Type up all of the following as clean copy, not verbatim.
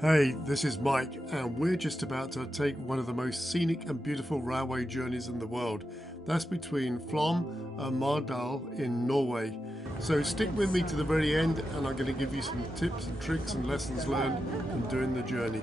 Hey, this is Mike, and we're just about to take one of the most scenic and beautiful railway journeys in the world. That's between Flåm and Myrdal in Norway. So stick with me to the very end, and I'm going to give you some tips and tricks and lessons learned from doing the journey.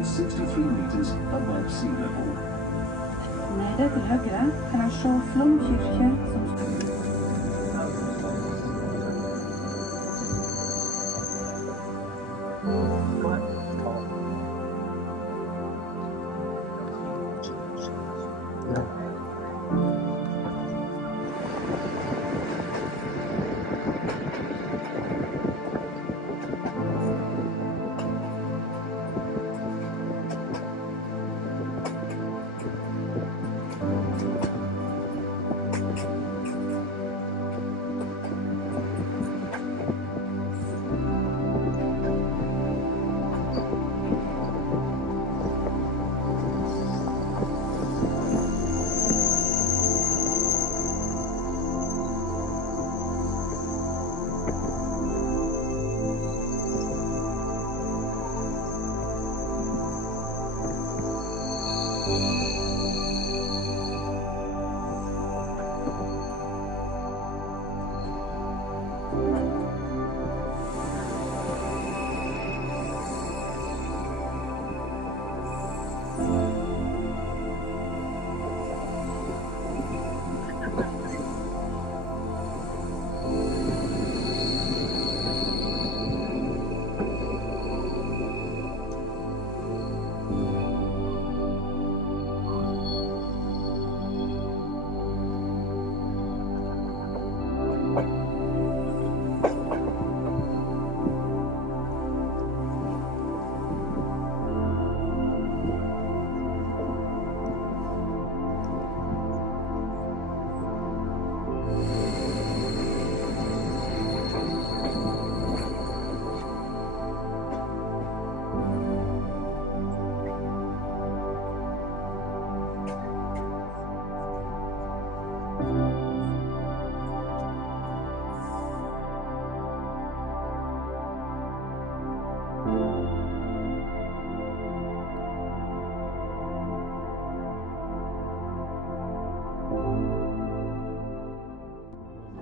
Is 63 meters above sea level. Nede til høyre kan han se Flåm kirke som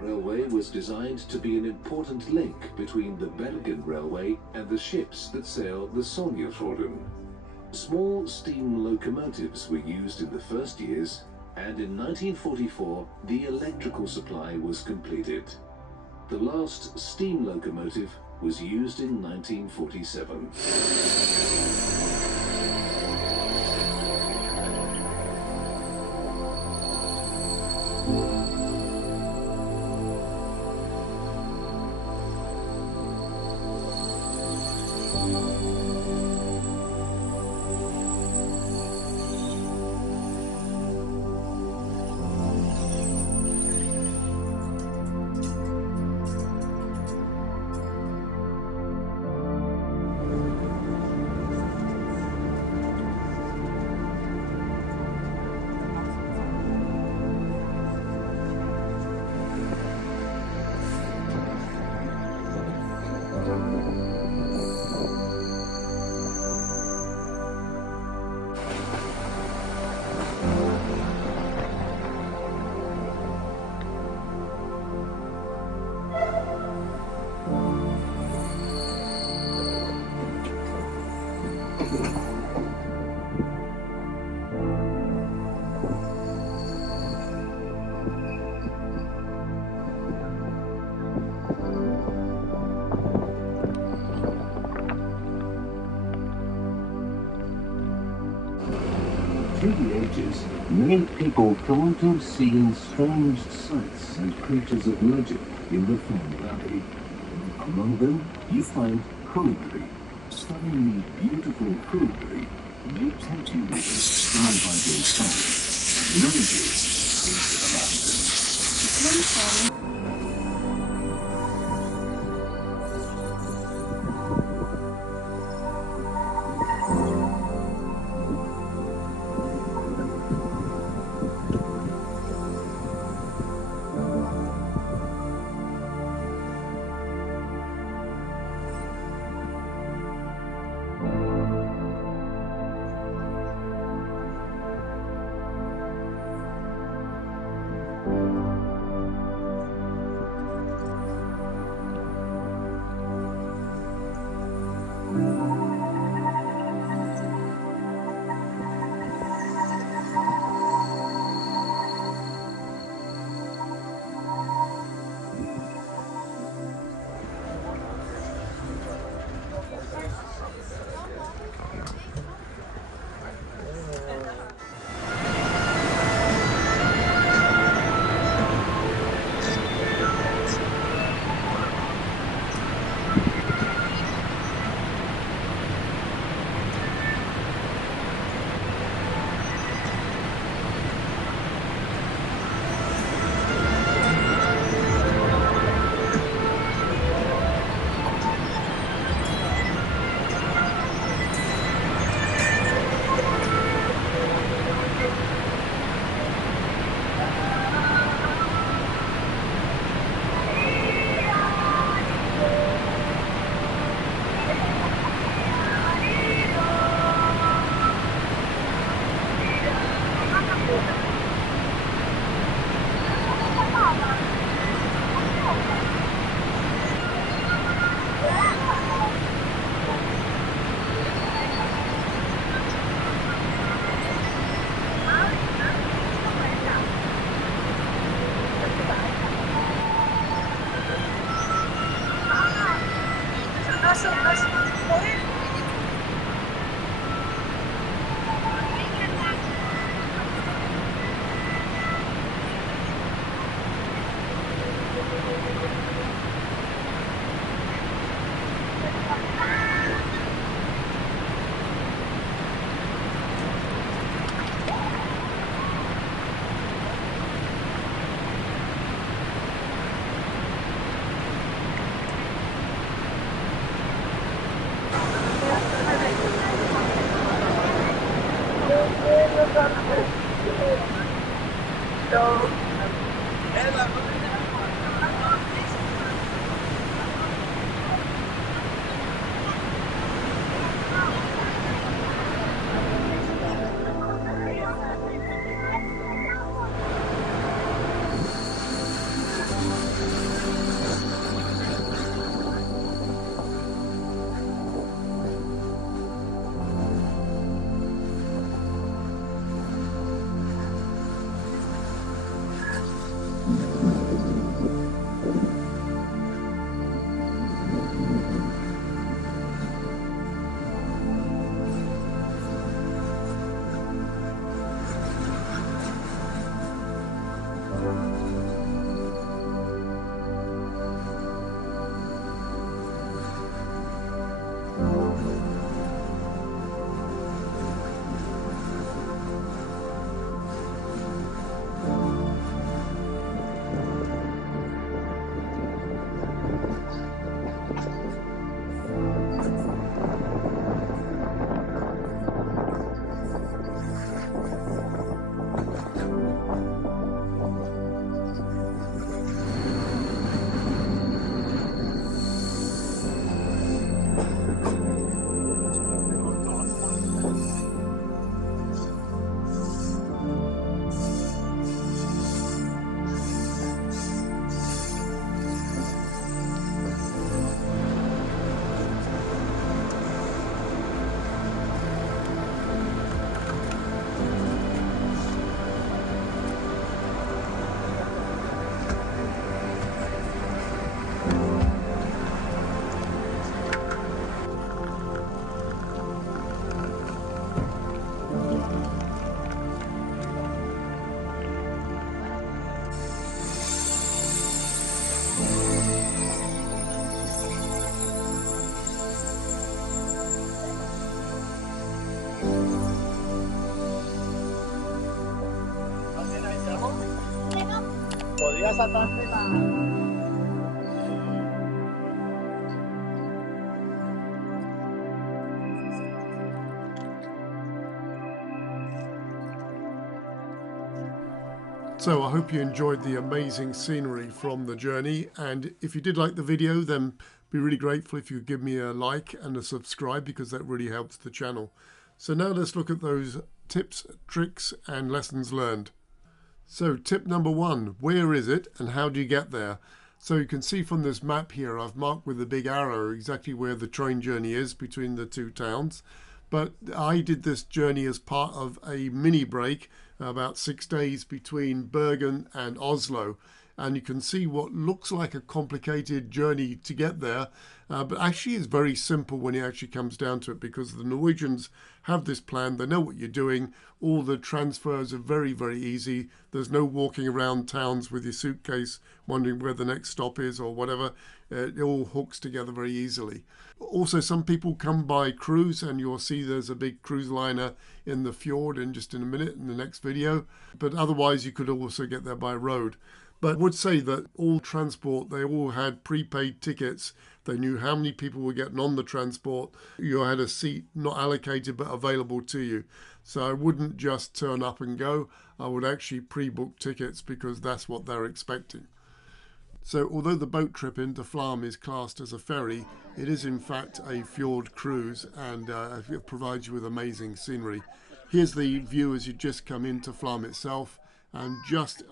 Railway was designed to be an important link between the Bergen Railway and the ships that sail the Sognefjorden. Small steam locomotives were used in the first years, and in 1944 the electrical supply was completed. The last steam locomotive was used in 1947. ages, many people thought of seeing strange sights and creatures of legend in the Flåm Valley. Among them, you find Huldra. Stunningly beautiful Huldra may tempt you with starlighting songs, villages, around them. So I hope you enjoyed the amazing scenery from the journey, and if you did like the video, then be really grateful if you give me a like and a subscribe, because that really helps the channel. So now let's look at those tips, tricks and lessons learned. So tip number 1, where is it and how do you get there? So you can see from this map here, I've marked with a big arrow exactly where the train journey is between the two towns. But I did this journey as part of a mini break, about 6 days between Bergen and Oslo. And you can see what looks like a complicated journey to get there, but actually is very simple when it actually comes down to it, because the Norwegians have this plan, they know what you're doing, all the transfers are very, very easy. There's no walking around towns with your suitcase wondering where the next stop is or whatever. It all hooks together very easily. Also, some people come by cruise, and you'll see there's a big cruise liner in the fjord in just in a minute in the next video, but otherwise you could also get there by road. But I would say that all transport, they all had prepaid tickets. They knew how many people were getting on the transport. You had a seat not allocated but available to you. So I wouldn't just turn up and go. I would actually pre-book tickets, because that's what they're expecting. So although the boat trip into Flåm is classed as a ferry, it is in fact a fjord cruise, and it provides you with amazing scenery. Here's the view as you just come into Flåm itself. And just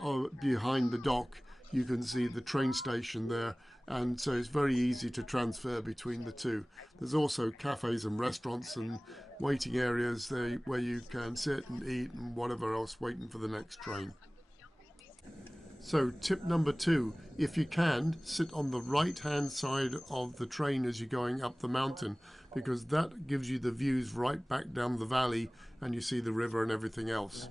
behind the dock you can see the train station there, and so it's very easy to transfer between the two. There's also cafes and restaurants and waiting areas there where you can sit and eat and whatever else, waiting for the next train. So tip number 2, if you can, sit on the right hand side of the train as you're going up the mountain, because that gives you the views right back down the valley and you see the river and everything else.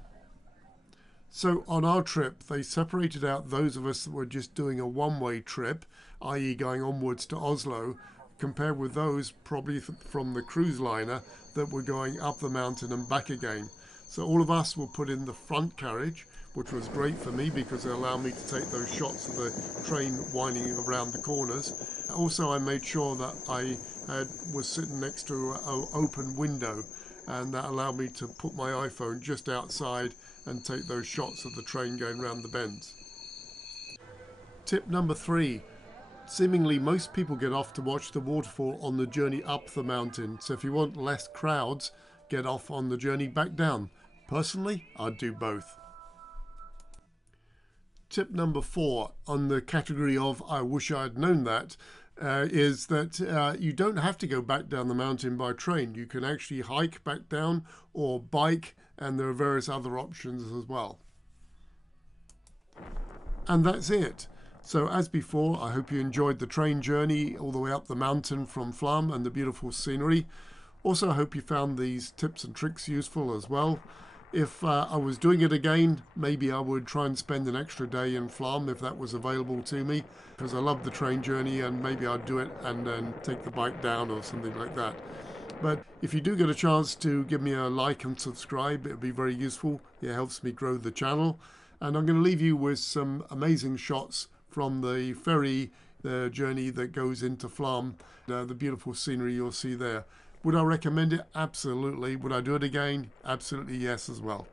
So on our trip, they separated out those of us that were just doing a one-way trip, i.e. going onwards to Oslo, compared with those probably from the cruise liner that were going up the mountain and back again. So all of us were put in the front carriage, which was great for me because it allowed me to take those shots of the train winding around the corners. Also, I made sure that I was sitting next to an open window, and that allowed me to put my iPhone just outside and take those shots of the train going around the bends. Tip number 3. Seemingly most people get off to watch the waterfall on the journey up the mountain, so if you want less crowds, get off on the journey back down. Personally, I'd do both. Tip number 4, on the category of I wish I'd known that, is that you don't have to go back down the mountain by train. You can actually hike back down or bike, and there are various other options as well. And that's it. So as before, I hope you enjoyed the train journey all the way up the mountain from Flåm and the beautiful scenery. Also, I hope you found these tips and tricks useful as well. If I was doing it again, maybe I would try and spend an extra day in Flåm if that was available to me, because I love the train journey, and maybe I'd do it and then take the bike down or something like that. But if you do get a chance to give me a like and subscribe, it would be very useful. It helps me grow the channel. And I'm going to leave you with some amazing shots from the ferry, the journey that goes into Flåm, the beautiful scenery you'll see there. Would I recommend it? Absolutely. Would I do it again? Absolutely yes as well.